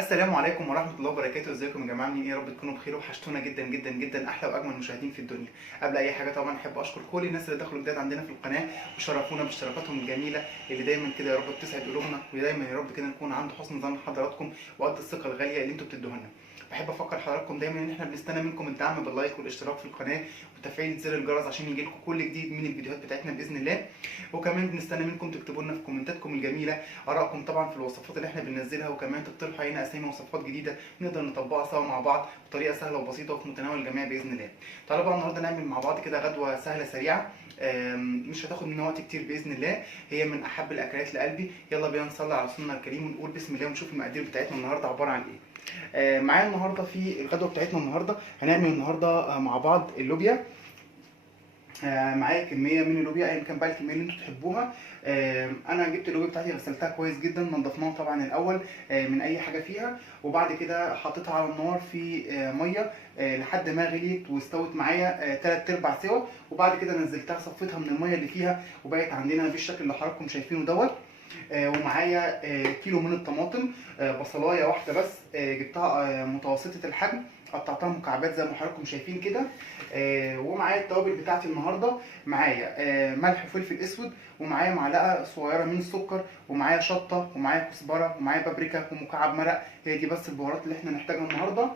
السلام عليكم ورحمة الله وبركاته. ازيكم يا جماعة؟ عاملين ايه؟ يا رب تكونوا بخير. وحشتونا جدا جدا جدا، احلى واجمل مشاهدين في الدنيا. قبل اي حاجة طبعا احب اشكر كل الناس اللي دخلوا جداد عندنا في القناة وشرفونا باشتراكاتهم الجميلة اللي دايما كده يا رب بتسعد قلوبنا، ودايما يا رب كده نكون عند حسن ظن حضراتكم وقد الثقة الغالية اللي انتوا بتدوها لنا. بحب افكر حضراتكم دايما ان احنا بنستنى منكم الدعم باللايك والاشتراك في القناه وتفعيل زر الجرس عشان يجيلكم كل جديد من الفيديوهات بتاعتنا باذن الله. وكمان بنستنى منكم تكتبوا لنا في كومنتاتكم الجميله ارائكم طبعا في الوصفات اللي احنا بننزلها، وكمان تقترحوا علينا اسامي وصفات جديده نقدر نطبقها سوا مع بعض بطريقه سهله وبسيطه وفي متناول الجميع باذن الله. تعالوا بقى النهارده نعمل مع بعض كده غدوه سهله سريعه، مش هتاخد مننا وقت كتير باذن الله. هي من احب الاكلات لقلبي. يلا بينا نصلي على رسولنا الكريم ونقول بسم الله ونشوف المقادير بتاعتنا النهارده عباره عن ايه. معايا النهارده في الغدوه بتاعتنا هنعمل النهارده مع بعض اللوبيا. معايا كميه من اللوبيا ايا كان بقى الكميه اللي انتوا تحبوها. انا جبت اللوبيا بتاعتي غسلتها كويس جدا، نضفناها طبعا الاول من اي حاجه فيها، وبعد كده حطيتها على النار في ميه لحد ما غليت واستوت معايا 3/4 سوا، وبعد كده نزلتها صفيتها من الميه اللي فيها وبقت عندنا بالشكل اللي حضراتكم شايفينه دوت. ومعايا كيلو من الطماطم، بصلايه واحده بس جبتها متوسطه الحجم، قطعتها مكعبات زي ما حضراتكم شايفين كده. ومعايا التوابل بتاعتي النهارده، معايا ملح وفلفل اسود، ومعايا معلقه صغيره من السكر، ومعايا شطه، ومعايا كزبره، ومعايا بابريكا، ومكعب مرق. هي دي بس البهارات اللي احنا نحتاجها النهارده.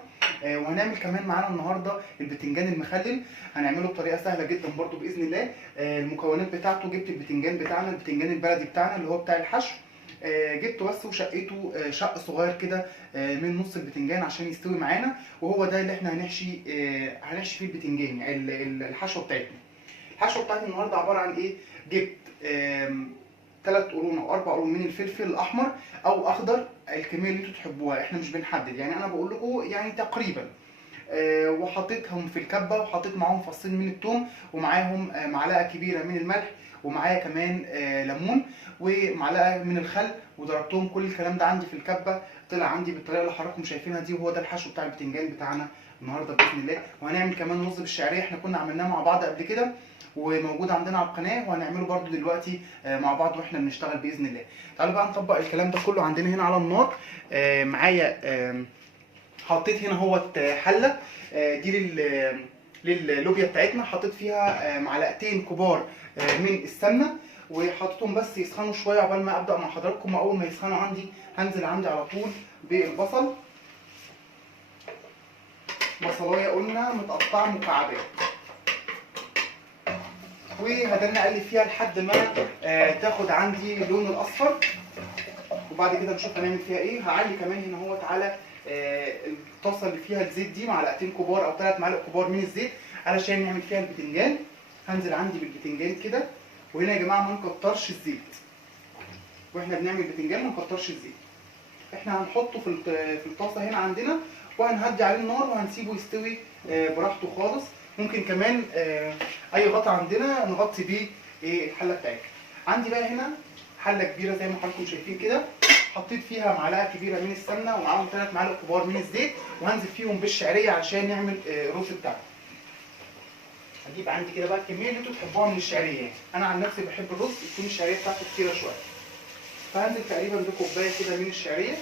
وهنعمل كمان معانا النهارده البتنجان المخلل، هنعمله بطريقه سهله جدا برده باذن الله. المكونات بتاعته، جبت البتنجان بتاعنا، البتنجان البلدي بتاعنا اللي هو بتاع الحشو، جبته بس وشقيته شق صغير كده من نص البتنجان عشان يستوي معانا، وهو ده اللي احنا هنحشي فيه البتنجان، يعني الحشوه بتاعتنا. الحشوه بتاعتي النهارده عباره عن ايه؟ جبت 3 قرون او 4 قرون من الفلفل الاحمر او اخضر، الكميه اللي انتوا تحبوها، احنا مش بنحدد، يعني انا بقول لكم يعني تقريبا. وحطيتهم في الكبه، وحطيت معاهم فصين من الثوم، ومعاهم معلقه كبيره من الملح، ومعايا كمان ليمون ومعلقه من الخل، وضربتهم كل الكلام ده عندي في الكبه، طلع عندي بالطريقه اللي حضراتكم شايفينها دي، وهو ده الحشو بتاع البتنجان بتاعنا النهارده باذن الله. وهنعمل كمان رز بالشعريه، احنا كنا عملناه مع بعض قبل كده وموجود عندنا على القناه، وهنعمله برده دلوقتي مع بعض واحنا بنشتغل باذن الله. تعالوا بقى نطبق الكلام ده كله عندنا هنا على النار. معايا حطيت هنا اهوت حله دي لللوبيا بتاعتنا، حطيت فيها معلقتين كبار من السمنه، وحطيتهم بس يسخنوا شويه عقبال ما ابدا مع حضراتكم. واول ما يسخنوا عندي هنزل على طول بالبصل. بصلايه قلنا متقطعه مكعبات، وهدلنا اقلب فيها لحد ما تاخد عندي اللون الاصفر، وبعد كده نشوف هنعمل فيها ايه. هعلي كمان هنا اهوت على الطاسه اللي فيها الزيت دي معلقتين كبار او 3 معالق كبار من الزيت علشان نعمل فيها البتنجان. هنزل عندي بالبتنجان كده، وهنا يا جماعه ما نكترش الزيت، واحنا بنعمل بتنجان ما نكترش الزيت. احنا هنحطه في الطاسه هنا عندنا، وهنهدي عليه النار وهنسيبه يستوي براحته خالص. ممكن كمان اي غطا عندنا نغطي بيه الحله بتاعتنا. عندي بقى هنا حله كبيره زي ما حضراتكم شايفين كده، حطيت فيها معلقه كبيره من السمنه ومعاهم 3 معالق كبار من الزيت، وهنزل فيهم بالشعريه علشان نعمل الرز بتاعنا. هجيب عندي كده بقى الكميه اللي انتوا تحبوها من الشعريه. انا عن نفسي بحب الرز تكون الشعريه بتاعته كتيره شويه، فهنزل تقريبا بكوبايه كده من الشعريه.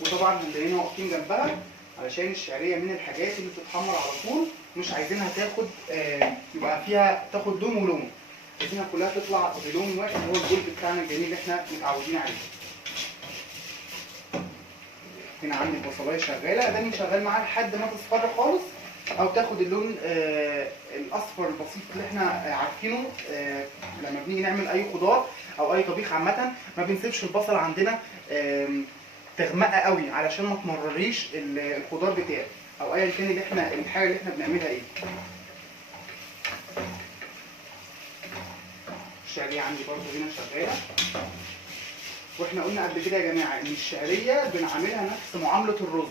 وطبعا اللي هنا واقفين جنبها علشان الشعريه من الحاجات اللي بتتحمر على طول، مش عايزينها يبقى فيها تاخد لون ولون، عايزينها كلها تطلع بلون واحد، هو الجولد بتاعنا الجميل اللي احنا متعودين عليه. هنا عندي البصلايه شغاله، اداني شغال معاها لحد ما تصفر خالص او تاخد اللون الاصفر البسيط اللي احنا عارفينه. لما بنيجي نعمل اي خضار او اي طبيخ عامه ما بنسيبش البصل عندنا تغمق قوي علشان ما تمرريش الخضار بتاعي او ايا كان الحاجه اللي احنا بنعملها ايه. الشعريه عندي برضو هنا شغاله، واحنا قلنا قبل كده يا جماعه ان الشعريه بنعملها نفس معامله الرز،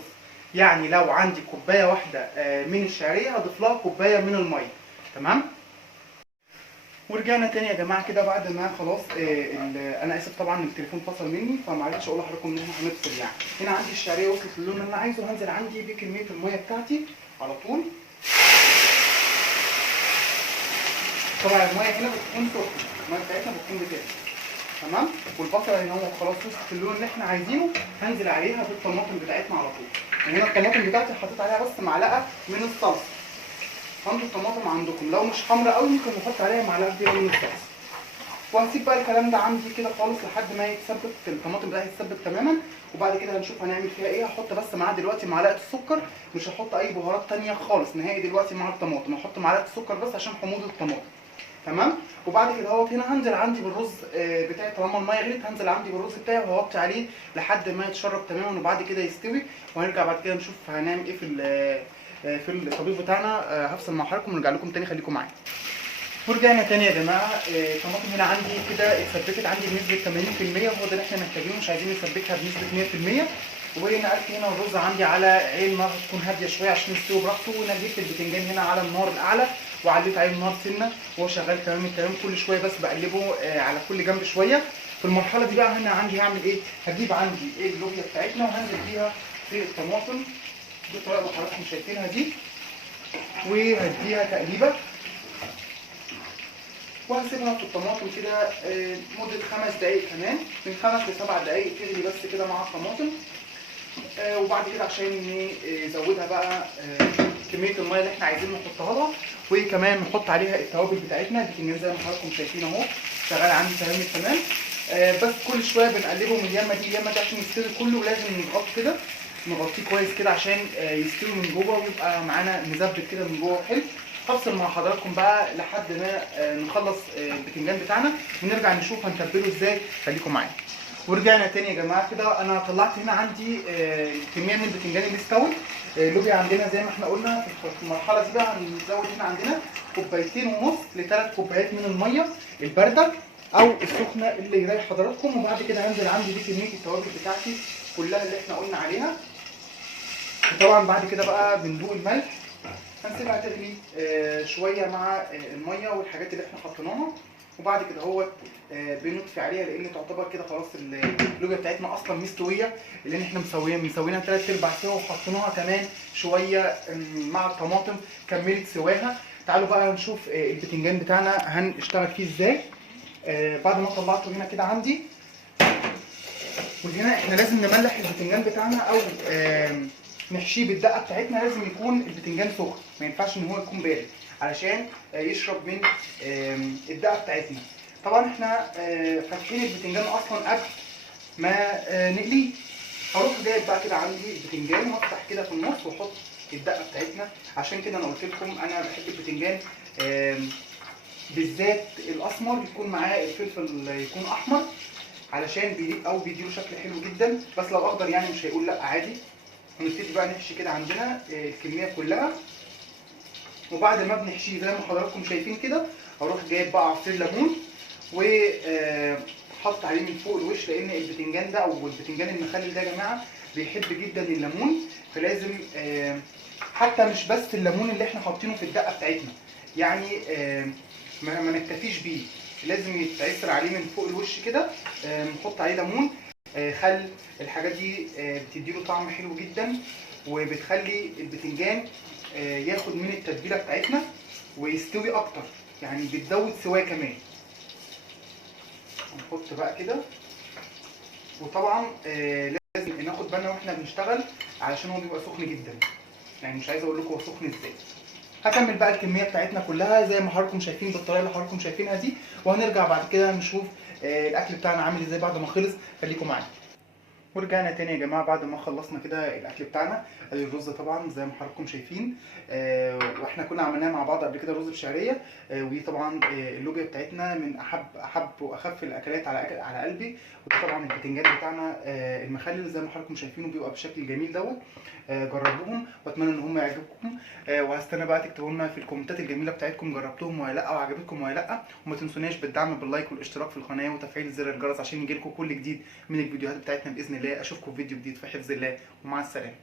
يعني لو عندي كوبايه واحده من الشعريه هضيف لها كوبايه من الميه. تمام. ورجعنا تاني يا جماعه كده بعد ما خلاص انا اسف طبعا التليفون فصل مني، فمعرفتش اقول لحضراتكم ان احنا هنفصل. يعني هنا عندي الشعريه وصلت للون اللي انا عايزه، هنزل عندي بكميه الميه بتاعتي على طول. طبعا الميه هنا بتكون سخنه، الميه بتاعتنا بتكون بتغلي. تمام. والبصله هنا هو خلاص وصلت اللون اللي احنا عايزينه، هنزل عليها بالطماطم بتاعتنا على طول. هنا الطماطم بتاعتي حطيت عليها بس معلقه من الصلصه. انتوا الطماطم عندكم لو مش حمراء قوي ممكن نحط عليها معلقه كبيره من الصلصه. وهسيب بقى الكلام ده عندي كده خالص لحد ما يتسبك، الطماطم بتاعتي تتسبك تماما. وبعد كده هنشوف هنعمل فيها ايه. هحط بس معاها دلوقتي معلقه السكر، مش هحط اي بهارات تانيه خالص نهائي دلوقتي مع الطماطم. هحط معلقه السكر بس عشان حموضه الطماطم. تمام. وبعد كده اهوت هنا هنزل عندي بالرز بتاعي. طالما الميه غليت هنزل عندي بالرز بتاعي وهوطي عليه لحد ما يتشرب تماما وبعد كده يستوي. وهنرجع بعد كده نشوف هنعمل ايه في الطبيخ بتاعنا. هفصل مع حضراتكم ونرجع لكم تاني، خليكم معايا. ورجعنا تاني يا جماعه. الطماطم هنا عندي كده اتسبكت عندي بنسبه 80%، وهو ده اللي احنا محتاجينه، مش عايزين نسبكها بنسبه 100%. ونقلت هنا الرز عندي على عين نار تكون هاديه شويه عشان يستوي براحته. ونجيت البتنجان هنا على النار الاعلى وعليت عليه النار سنه وهو شغال تمام التمام. كل شويه بس بقلبه على كل جنب شويه. في المرحله دي بقى هنا عندي هعمل ايه؟ هجيب عندي اللوبيا بتاعتنا وهنزل بيها في الطماطم بالطريقه اللي حضراتكم شايفينها دي، وهديها تقليبه وهسيبها في الطماطم كده مده 5 دقايق كمان، من 5 ل 7 دقايق تغلي بس كده مع الطماطم. وبعد كده عشان نزودها بقى كميه الميه اللي احنا عايزين نحطها لها، وكمان نحط عليها التوابل بتاعتنا. البتنجان زي ما حضراتكم شايفين اهو شغال عندي تمام التمام. بس كل شويه بنقلبه من اليمه دي اليمه دي عشان يستوي كله، ولازم نضغط كده نغطيه كويس كده عشان يستوي من جوه ويبقى معانا مزبط كده من جوه حلو. هفصل مع حضراتكم بقى لحد ما نخلص البتنجان بتاعنا ونرجع نشوف هنتبله ازاي. خليكم معايا. ورجعنا تاني يا جماعه كده. انا طلعت هنا عندي كميه من البتنجان اللي استوت. اللوبيا عندنا زي ما احنا قلنا في المرحله دي بقى هنزود هنا عندنا 2.5 ل 3 كوبايات من الميه البارده او السخنه اللي يريح حضراتكم. وبعد كده هنزل عندي دي كميه التوابل بتاعتي كلها اللي احنا قلنا عليها. وطبعا بعد كده بقى بندوق الملح، هنسيبها تغلي شويه مع الميه والحاجات اللي احنا حطيناها. وبعد كده هو بنطفي عليها لان تعتبر كده خلاص اللوبيا بتاعتنا اصلا مستويه، لان احنا مسوينها 3/4 سوا وحطيناها كمان شويه مع الطماطم كملت سواها. تعالوا بقى نشوف البتنجان بتاعنا هنشتغل فيه ازاي. بعد ما طلعته هنا كده عندي، وهنا احنا لازم نملح البتنجان بتاعنا او نحشيه بالدقه بتاعتنا. لازم يكون البتنجان سخن، ما ينفعش ان هو يكون بارد علشان يشرب من الدقه بتاعتنا. طبعا احنا فاتحين البتنجان اصلا قبل ما نقليه. هروح جايب بقى كده عندي البتنجان وافتح كده في النص واحط الدقه بتاعتنا. عشان كده انا قلت لكم انا بحب البتنجان بالذات الاسمر يكون معاه الفلفل يكون احمر علشان بيديله شكل حلو جدا. بس لو اخضر يعني مش هيقول لا عادي. هنبتدي بقى نحشي كده عندنا الكميه كلها. وبعد ما بنحشيه زي ما حضراتكم شايفين كده هروح جايب بقى عصير ليمون وحط عليه من فوق الوش، لان البتنجان ده او البتنجان المخلل ده يا جماعه بيحب جدا الليمون. فلازم حتى مش بس الليمون اللي احنا حاطينه في الدقه بتاعتنا يعني ما نكتفيش بيه، لازم يتعصر عليه من فوق الوش كده. نحط عليه ليمون، خل، الحاجات دي بتديله طعم حلو جدا وبتخلي البتنجان ياخد من التتبيله بتاعتنا ويستوي اكتر، يعني بتزود سواه كمان. هنحط بقى كده. وطبعا لازم ناخد بالنا واحنا بنشتغل علشان هو بيبقى سخن جدا، يعني مش عايز اقول لكم هو سخن ازاي. هكمل بقى الكميه بتاعتنا كلها زي ما حضراتكم شايفين بالطريقه اللي حضراتكم شايفينها دي، وهنرجع بعد كده نشوف الاكل بتاعنا عامل ازاي بعد ما خلص. خليكم معانا. ورجعنا تاني يا جماعه بعد ما خلصنا كده الاكل بتاعنا. ادي الرز طبعا زي ما حضراتكم شايفين، واحنا كنا عملناها مع بعض قبل كده رز بشعريه. ودي طبعا اللوبيا بتاعتنا من احب واخف الاكلات على قلبي. وده طبعا البتنجان بتاعنا المخلل زي ما حضراتكم شايفينه بيبقى بشكل جميل دوت. جربوهم واتمنى ان هم يعجبكم. وهستنى بقى تكتبوا لنا في الكومنتات الجميله بتاعتكم جربتوهم ولا لا وعجبتكم ولا لا. وما تنسوناش بالدعم باللايك والاشتراك في القناه وتفعيل زر الجرس عشان يجيلكم كل جديد من الفيديوهات بتاعتنا باذن الله. اشوفكم في فيديو جديد في حفظ الله، ومع السلامه.